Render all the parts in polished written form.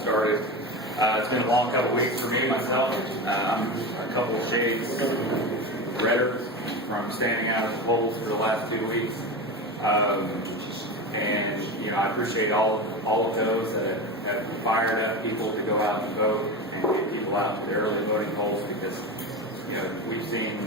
started. It's been a long couple weeks for me myself. I'm a couple of shades redder from standing out at the polls for the last 2 weeks. And I appreciate all of those that have fired up people to go out and vote and get people out to the early voting polls, because we've seen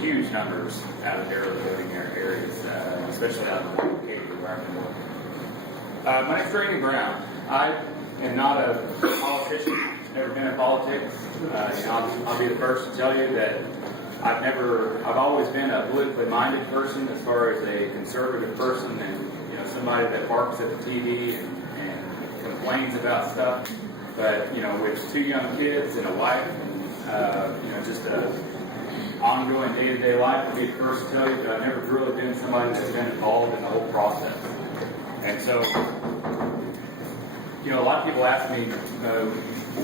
huge numbers out of the early voting areas, especially out of the Katy where I've been working. My name's Randy Brown. I am not a politician. Never been in politics. I'll be the first to tell you that I've always been a politically minded person, as far as a conservative person, and somebody that barks at the TV and complains about stuff. But with 2 young kids and a wife, and just a ongoing day-to-day life, I'll be the first to tell you that I've never really been somebody that's been involved in the whole process. And so, a lot of people ask me,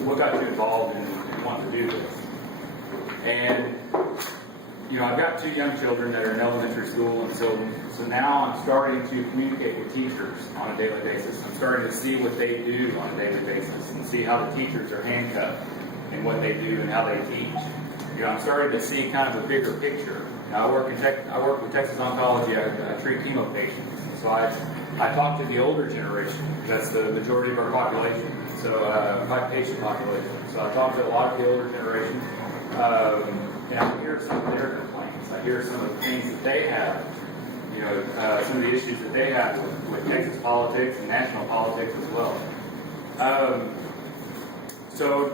what got you involved in wanting to do this? And I've got 2 young children that are in elementary school, and so now I'm starting to communicate with teachers on a daily basis. I'm starting to see what they do on a daily basis and see how the teachers are handcuffed and what they do and how they teach. I'm starting to see kind of a bigger picture. I work with Texas Oncology. I treat chemo patients, so I talk to the older generation. That's the majority of our population. So my patient population. So I talk to a lot of the older generation. And I hear some of their complaints. I hear some of the things that they have, some of the issues that they have with Texas politics and national politics as well. So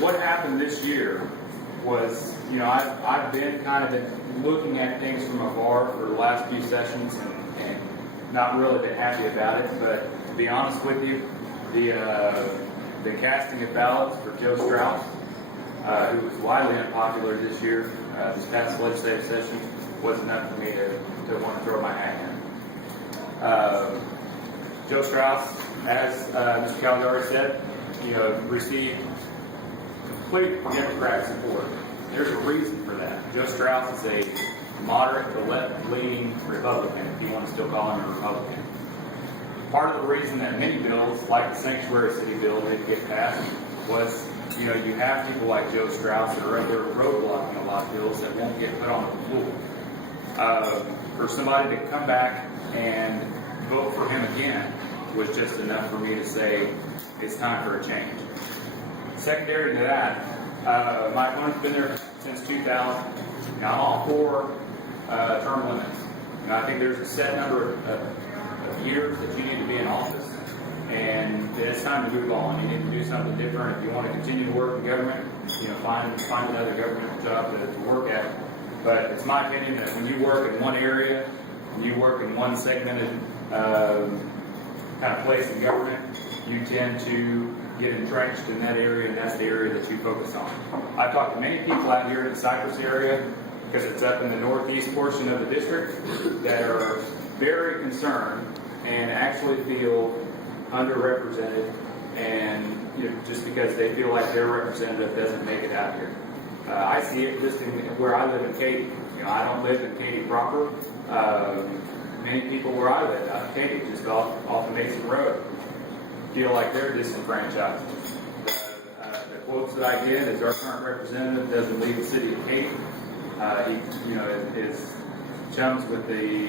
what happened this year was, I've been kind of looking at things from afar for the last few sessions and not really been happy about it. But to be honest with you, the casting of ballots for Joe Strauss, who was widely unpopular this year, this past legislative session, was enough for me to want to throw my hat in. Joe Strauss, as Mr. Caligari said, received complete Democrat support. There's a reason for that. Joe Strauss is a moderate to left-leaning Republican, if you want to still call him a Republican. Part of the reason that many bills, like the Sanctuary City bill, didn't get passed was you have people like Joe Strauss that are up there roadblocking a lot of bills that won't get put on the floor. For somebody to come back and vote for him again was just enough for me to say it's time for a change. Secondary to that, my opponent's been there since 2000. I'm all for term limits. I think there's a set number of years that you need to be in office. And it's time to move on. You need to do something different. If you want to continue to work in government, find another government job to work at. But it's my opinion that when you work in one area, and you work in one segmented kind of place in government, you tend to get entrenched in that area, and that's the area that you focus on. I've talked to many people out here in the Cypress area, because it's up in the northeast portion of the district, that are very concerned and actually feel underrepresented, and just because they feel like their representative doesn't make it out here. I see it just in where I live in Katy. I don't live in Katy proper. Many people where I live out in Katy, just off the Mason Road, feel like they're disenfranchised. The quotes that I get is our current representative doesn't leave the city of Katy. He is chums with the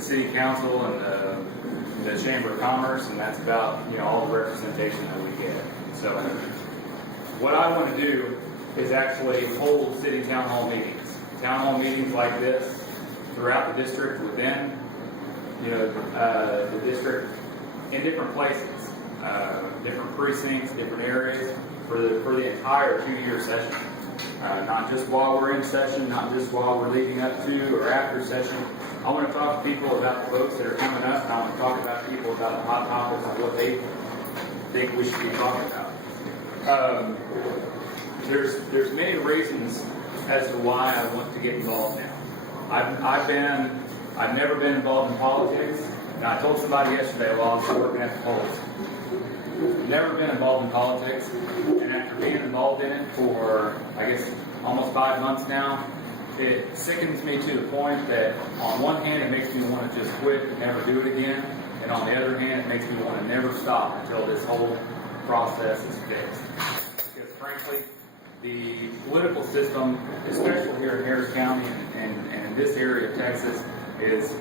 city council and the Chamber of Commerce, and that's about all the representation that we get. So what I want to do is actually hold city town hall meetings like this throughout the district, within the district, in different places, different precincts, different areas, for the entire 2-year session. Not just while we're in session, not just while we're leading up to or after session. I want to talk to people about the votes that are coming up, and I want to talk about people about the hot topics and what they think we should be talking about. There's many reasons as to why I want to get involved now. I've never been involved in politics. And I told somebody yesterday while I was working at the polls, never been involved in politics, and after being involved in it for, I guess, almost 5 months now, it sickens me to the point that on one hand it makes me want to just quit and never do it again, and on the other hand it makes me want to never stop until this whole process is fixed. Because frankly, the political system, especially here in Harris County and in this area of Texas, is,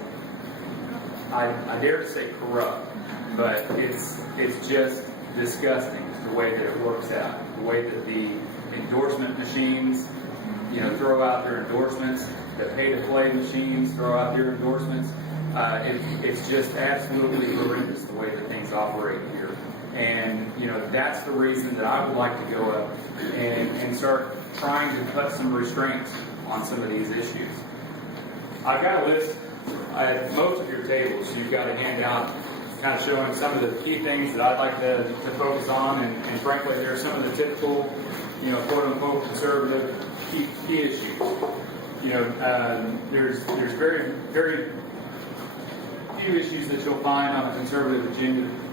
I dare to say corrupt, but it's just disgusting the way that it works out. The way that the endorsement machines, throw out their endorsements, the pay-to-play machines throw out their endorsements. It's just absolutely horrendous the way that things operate here. And, that's the reason that I would like to go up and start trying to put some restraints on some of these issues. I've got a list at most of your tables. You've got a handout kind of showing some of the key things that I'd like to focus on, and frankly, there are some of the typical, quote-unquote conservative key issues. There's very, very few issues that you'll find on a conservative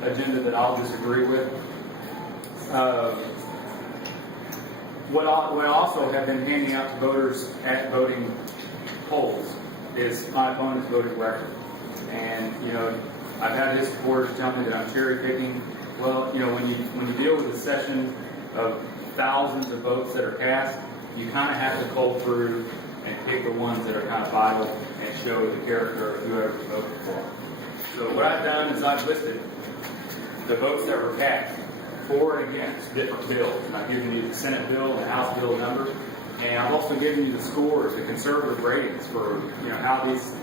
agenda that I'll disagree with. What I also have been handing out to voters at voting polls is my opponent's voting record. And, I've had his supporters tell me that I'm cherry picking. Well, when you deal with a session of thousands of votes that are cast, you kind of have to cull through and pick the ones that are kind of vital and show the character of whoever you voted for. So what I've done is I've listed the votes that were cast for and against different bills. And I've given you the Senate bill and the House bill numbers. And I've also given you the scores, the conservative ratings for how this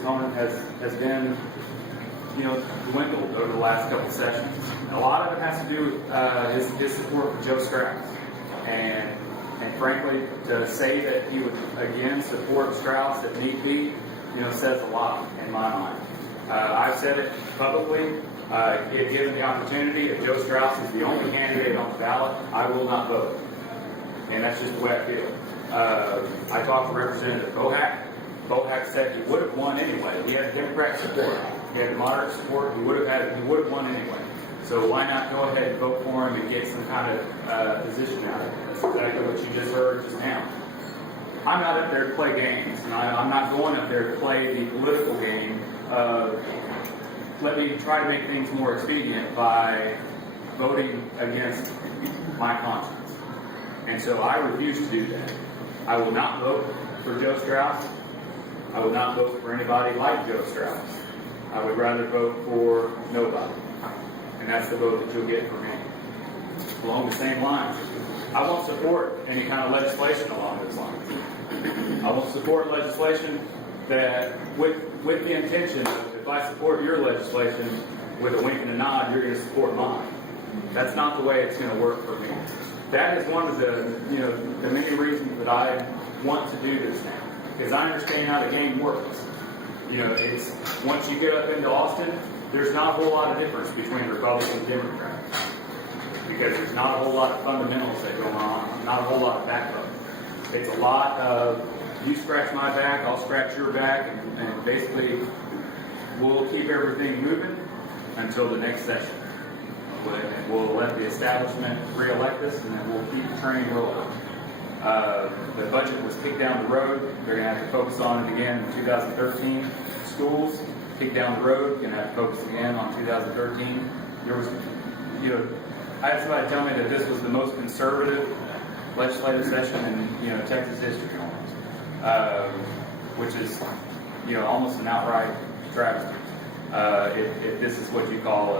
opponent has been dwindled over the last couple sessions. And a lot of it has to do with his support for Joe Strauss. And frankly, to say that he would again support Strauss if need be, says a lot in my mind. I've said it publicly. If given the opportunity, if Joe Strauss is the only candidate on the ballot, I will not vote. And that's just the way I feel. I talked to Representative Bohack. Bohack said he would have won anyway. He had Democrat support. He had moderate support. He would have won anyway. So why not go ahead and vote for him and get some kind of position out of it? That's exactly what you just heard just now. I'm not up there to play games, and I'm not going up there to play the political game of let me try to make things more expedient by voting against my conscience. And so I refuse to do that. I will not vote for Joe Strauss. I will not vote for anybody like Joe Strauss. I would rather vote for nobody. And that's the vote that you'll get from me. Along the same lines, I won't support any kind of legislation along those lines. I won't support legislation that, with the intention of, if I support your legislation with a wink and a nod, you're going to support mine. That's not the way it's going to work for me. That is one of the many reasons that I want to do this now, because I understand how the game works. It's once you get up into Austin, there's not a whole lot of difference between Republicans and Democrats, because there's not a whole lot of fundamentals that go on, not a whole lot of backbone. It's a lot of you scratch my back, I'll scratch your back, and basically we'll keep everything moving until the next session. And we'll let the establishment re-elect us, and then we'll keep the train rolling. The budget was kicked down the road. They're going to have to focus on it again in 2013. Schools, kicked down the road, going to have to focus again on 2013. There was, I had somebody tell me that this was the most conservative legislative session in, Texas history almost, which is, almost an outright travesty. If this is what you call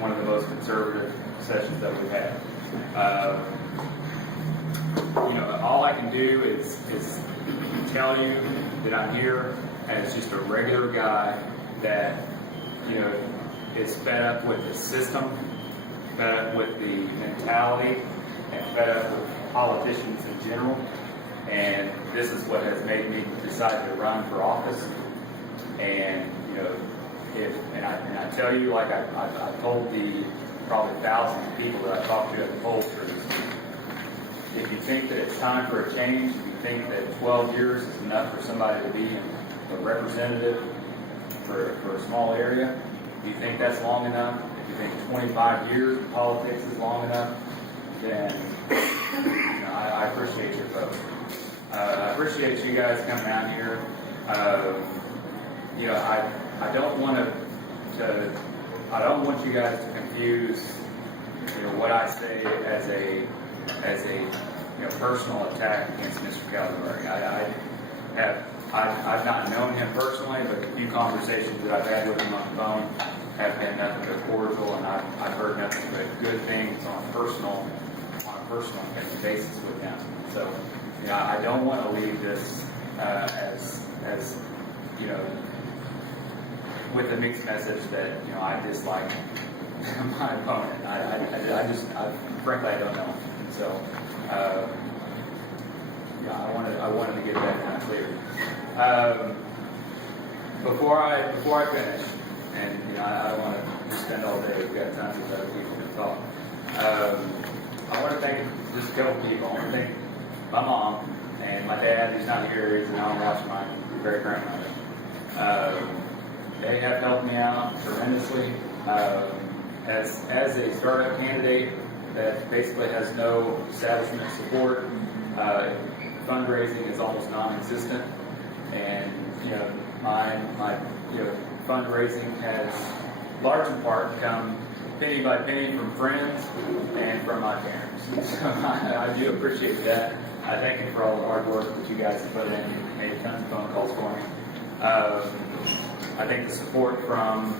one of the most conservative sessions that we've had. All I can do is tell you that I'm here as just a regular guy that, is fed up with the system, fed up with the mentality, and fed up with politicians in general. And this is what has made me decide to run for office. And, I tell you, like I told the probably thousands of people that I talked to at the polls, if you think that it's time for a change, if you think that 12 years is enough for somebody to be a representative for a small area, if you think that's long enough, if you think 25 years in politics is long enough, then I appreciate your vote. I appreciate you guys coming out here. I don't want you guys to confuse, what I say as a personal attack against Mr. Calderberry. I've not known him personally, but the few conversations that I've had with him on the phone have been nothing but cordial, and I've heard nothing but good things on a personal basis with him. So, I don't want to leave this as with a mixed message that I dislike my opponent. Frankly, I don't know. So, I wanted to get that kind of clear. Before I finish, and I don't want to spend all day. We've got tons of other people to talk. I want to thank just a couple people. I want to thank my mom and my dad, who's not here. He's now watching my very grandmother. They have helped me out tremendously. As a startup candidate that basically has no establishment support, fundraising is almost non-existent, and my fundraising has large in part come penny by penny from friends and from my parents. So I do appreciate that. I thank you for all the hard work that you guys have put in. You made tons of phone calls for me. I think the support from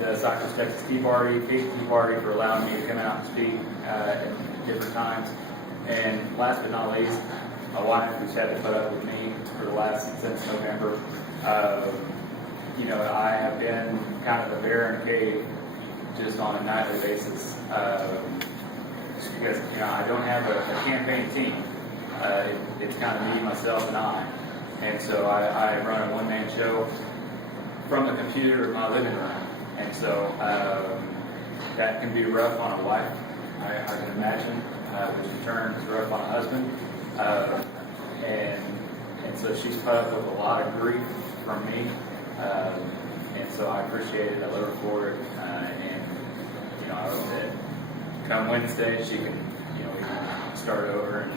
the Cypress Tea Party, Tea Party for allowing me to come out and speak at different times. And last but not least, my wife, who's had to put up with me since November. I have been kind of a bear in a cave just on a nightly basis, just because I don't have a campaign team. It's kind of me, myself, and I. And so I run a one-man show from the computer in my living room. And so that can be rough on a wife, I can imagine, which in turn is rough on a husband. And so she's put up with a lot of grief from me. And so I appreciate it. I love her for it. And I hope that come Wednesday she can, we can start over and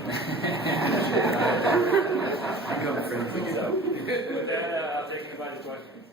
become friends. So with that, I'll take anybody's questions.